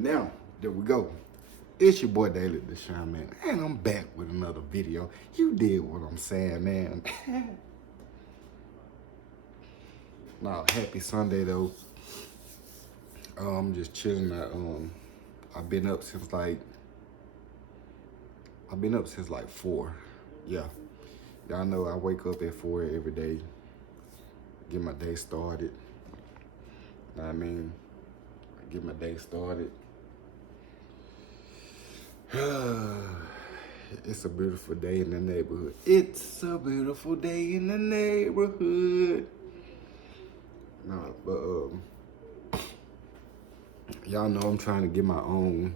Now, there we go. It's your boy Daily Deshaun, man. And I'm back with another video. You did what I'm saying, man. Now, happy Sunday, though. I'm just chilling. I've been up since like 4. Yeah. Y'all know I wake up at 4 every day. Get my day started. Know what I mean? Get my day started. It's a beautiful day in the neighborhood. It's a beautiful day in the neighborhood. No, but y'all know I'm trying to get my own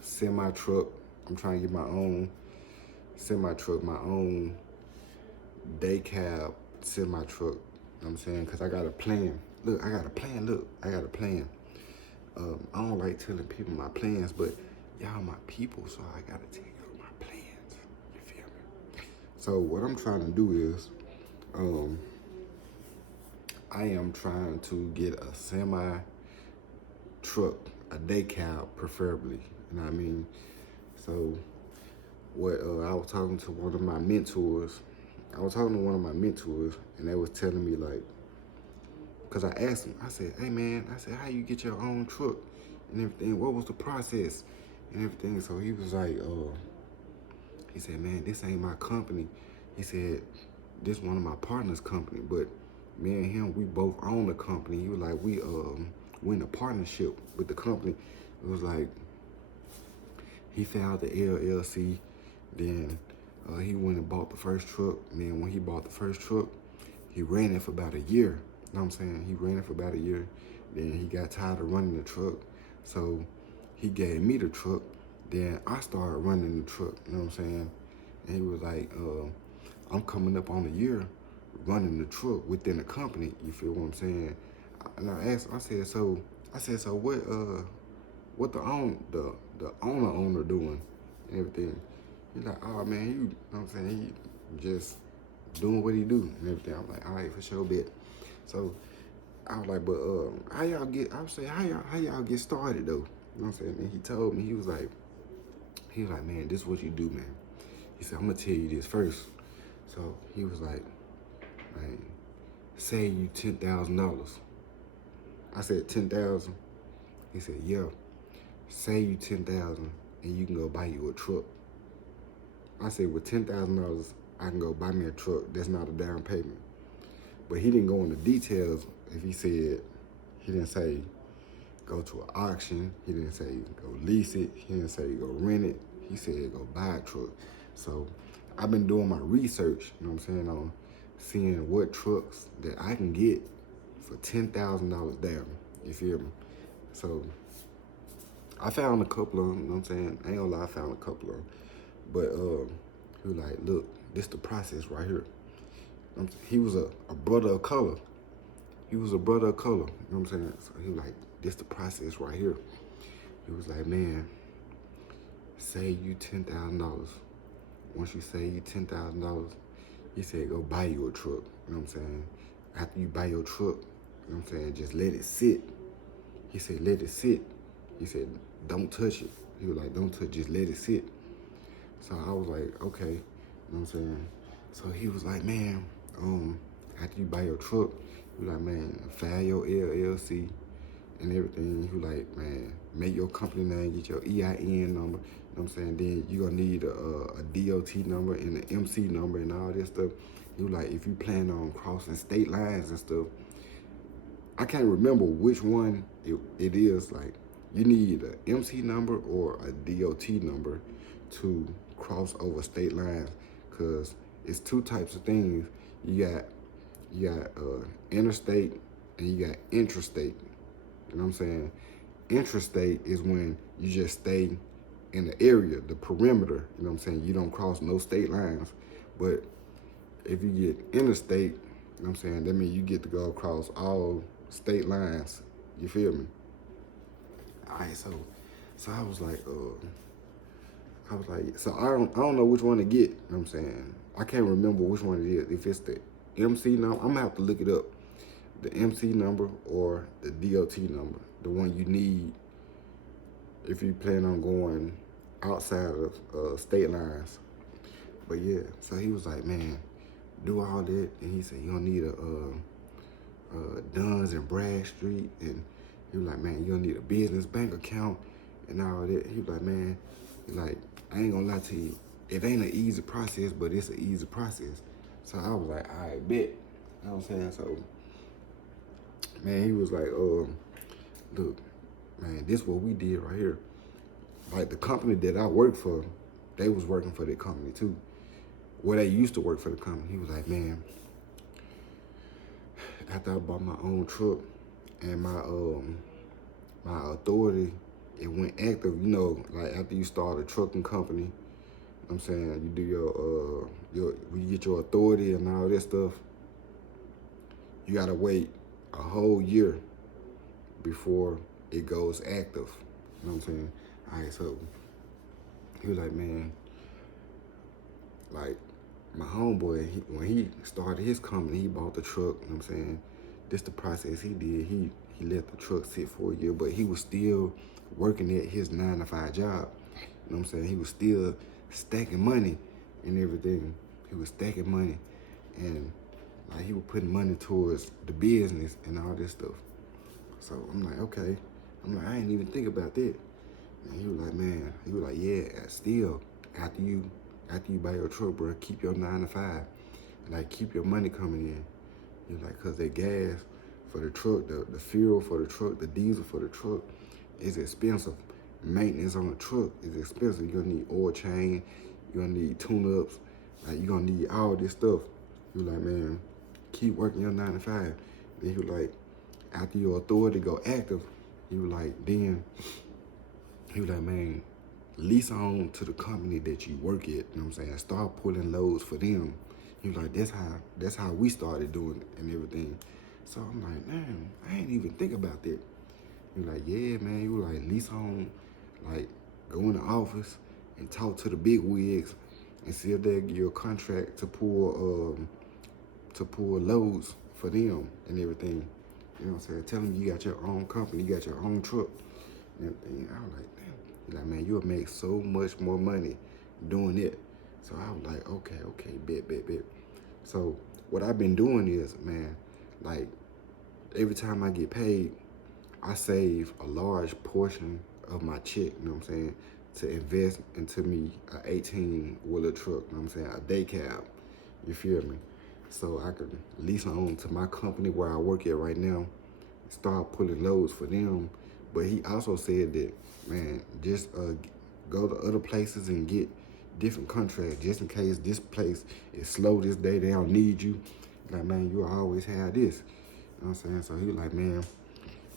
semi truck. I'm trying to get my own semi truck, my own day cab semi truck. You know what I'm saying? Cause I got a plan. Look, I got a plan. Look, I got a plan. I don't like telling people my plans, but y'all my people, so I gotta tell y'all my plans. You feel me? So what I'm trying to do is, I am trying to get a semi truck, a day cab preferably. You know what I mean? So what I was talking to one of my mentors. And they was telling me like, cause I asked him, I said, hey man, I said, how you get your own truck and everything? What was the process and everything? So he was like, he said, man, this ain't my company. He said, this one of my partner's company, but me and him, we both own the company. He was like, we in a partnership with the company. It was like, he filed the LLC, then he went and bought the first truck. And then when he bought the first truck, he ran it for about a year. You know what I'm saying? He ran it for about a year. Then he got tired of running the truck. So he gave me the truck. Then I started running the truck. You know what I'm saying? And he was like, I'm coming up on a year running the truck within the company. You feel what I'm saying? And I asked, I said, so what the owner doing and everything? He's like, oh man, you know what I'm saying? He just doing what he do and everything. I'm like, all right, for sure, bet. So I was like, but how y'all get started though? You know what I'm saying? And he told me, he was like, man, this is what you do, man. He said, I'm gonna tell you this first. So he was like, man, save you $10,000. I said, 10,000. He said, yeah, save you 10,000 and you can go buy you a truck. I said, with $10,000, I can go buy me a truck. That's not a down payment. But he didn't go into details. If he didn't say go to an auction. He didn't say go lease it. He didn't say go rent it. He said go buy a truck. So I've been doing my research, you know what I'm saying, on seeing what trucks that I can get for $10,000 down. You feel me? So I found a couple of them, you know what I'm saying? I ain't gonna lie, I found a couple of them. But he was like, look, this the process right here. He was a brother of color. You know what I'm saying? So he was like, this the process right here. He was like, man, save you $10,000. Once you save you $10,000, he said, go buy you a truck. You know what I'm saying? After you buy your truck, you know what I'm saying, just let it sit. He said, let it sit. He said, don't touch it. He was like, don't touch, just let it sit. So I was like, okay, you know what I'm saying? So he was like, man, after you buy your truck, he was like, man, file your LLC and everything. He was like, man, make your company name, get your EIN number, you know what I'm saying? Then you're gonna need a DOT number and an MC number and all this stuff. He was like, if you plan on crossing state lines and stuff, I can't remember which one it is. Like, you need an MC number or a DOT number to cross over state lines, because it's two types of things. You got interstate and you got intrastate. You know what I'm saying? Intrastate is when you just stay in the area, the perimeter. You know what I'm saying? You don't cross no state lines. But if you get interstate, you know what I'm saying, that means you get to go across all state lines. You feel me? All right, so I was like, so I don't know which one to get. You know what I'm saying? I can't remember which one it is. If it's the MC number, I'm gonna have to look it up. The MC number or the DOT number, the one you need if you plan on going outside of state lines. But yeah, so he was like, man, do all that, and he said you don't need a Duns and Bradstreet, and he was like, man, you don't need a business bank account and all that. He was like, man, he like, I ain't gonna lie to you, it ain't an easy process, but it's an easy process. So I was like, all right, bet. You know what I'm saying? So, man, he was like, look, man, this what we did right here. Like the company that I work for, they was working for that company too. Well, they used to work for the company. He was like, man, after I bought my own truck and my authority, it went active. You know, like after you start a trucking company, I'm saying you do your when you get your authority and all that stuff, you gotta wait a whole year before it goes active. You know what I'm saying? All right, so he was like, man, like my homeboy, when he started his company, he bought the truck. You know what I'm saying? This the process he did. He let the truck sit for a year, but he was still working at his 9 to 5 job. You know what I'm saying? He was still stacking money and everything. He was stacking money, and like he was putting money towards the business and all this stuff. So I'm like, okay. I'm like, I ain't even think about that. And he was like, man, he was like, yeah, still, after you buy your truck, bro, keep your 9 to 5. Like, keep your money coming in. He was like, cause the gas for the truck, the fuel for the truck, the diesel for the truck is expensive. Maintenance on the truck is expensive. You're gonna need oil change, you're gonna need tune-ups, like you're gonna need all this stuff. He was like, man, keep working your 9 to 5. Then he was like, after your authority go active, he was like, man, lease on to the company that you work at, you know what I'm saying? Start pulling loads for them. He was like, that's how we started doing it and everything. So I'm like, man, I ain't even think about that. He was like, yeah, man. He was like, lease on, like, go in the office and talk to the big wigs and see if they give you a contract to pull loads for them and everything. You know what I'm saying? Tell them you got your own company, you got your own truck and everything. I was like, damn. He's like, man, you'll make so much more money doing it. So I was like, okay, bet. So what I've been doing is, man, like every time I get paid, I save a large portion of my check, you know what I'm saying, to invest into me an 18-wheeler truck, you know what I'm saying, a day cab, you feel me? So I could lease on to my company where I work at right now, start pulling loads for them. But he also said that, man, just go to other places and get different contracts just in case this place is slow this day, they don't need you. Like, man, you always have this. You know what I'm saying? So he was like, man,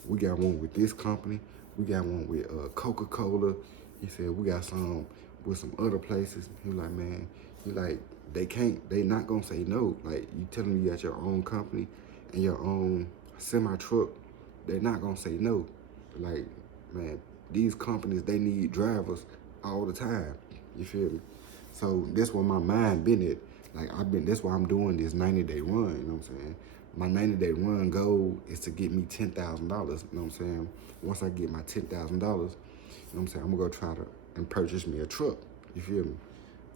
we got one with this company. We got one with Coca-Cola. He said, we got some with some other places. He was like, man, he like, they not gonna say no. Like, you tell them you got your own company and your own semi-truck, they're not gonna say no. Like, man, these companies, they need drivers all the time. You feel me? So that's where my mind been at. Like, that's why I'm doing this 90-day run, you know what I'm saying? My 90-day run goal is to get me $10,000, you know what I'm saying? Once I get my $10,000, you know what I'm saying, I'm gonna go try to and purchase me a truck, you feel me?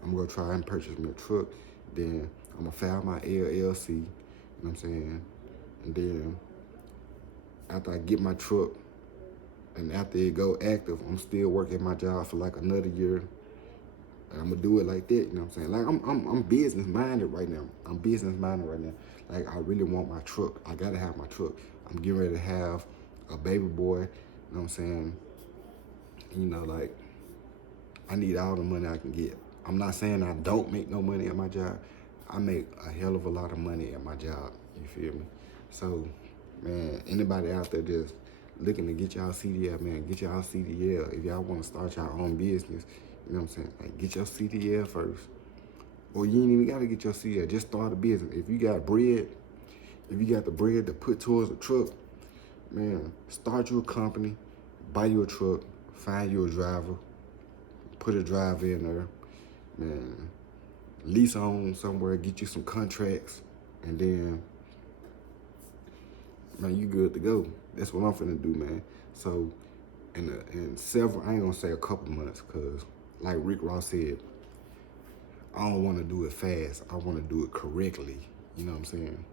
I'm gonna try and purchase me a truck, then I'm gonna file my LLC, you know what I'm saying? And then after I get my truck, and after it go active, I'm still working my job for like another year. And I'm gonna do it like that, you know what I'm saying? Like I'm business minded right now. I'm business minded right now. Like I really want my truck. I gotta have my truck. I'm getting ready to have a baby boy, you know what I'm saying? You know, like I need all the money I can get. I'm not saying I don't make no money at my job. I make a hell of a lot of money at my job, you feel me? So, man, anybody out there just looking to get y'all CDL, man, get y'all CDL. If y'all want to start your own business, you know what I'm saying? Like, get your CDL first. Or you ain't even got to get your CDL. Just start a business. If you got bread, if you got the bread to put towards a truck, man, start you a company, buy you a truck, find you a driver, put a driver in there, man, lease on somewhere, get you some contracts, and then, man, you good to go. That's what I'm finna do, man. So in several, I ain't gonna say a couple months, cause like Rick Ross said, I don't want to do it fast. I want to do it correctly. You know what I'm saying?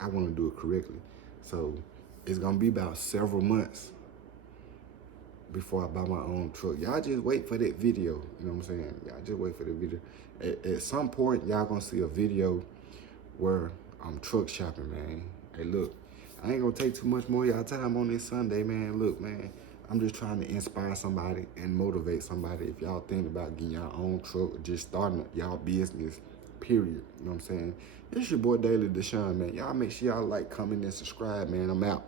I want to do it correctly. So it's gonna be about several months before I buy my own truck. Y'all just wait for that video. You know what I'm saying? Y'all just wait for the video. At some point, y'all gonna see a video where I'm truck shopping, man. Hey, look, I ain't gonna take too much more of y'all time on this Sunday, man. Look, man, I'm just trying to inspire somebody and motivate somebody. If y'all think about getting your own truck or just starting y'all business, period. You know what I'm saying? It's your boy Daily Deshaun, man. Y'all make sure y'all like, comment, and subscribe, man. I'm out.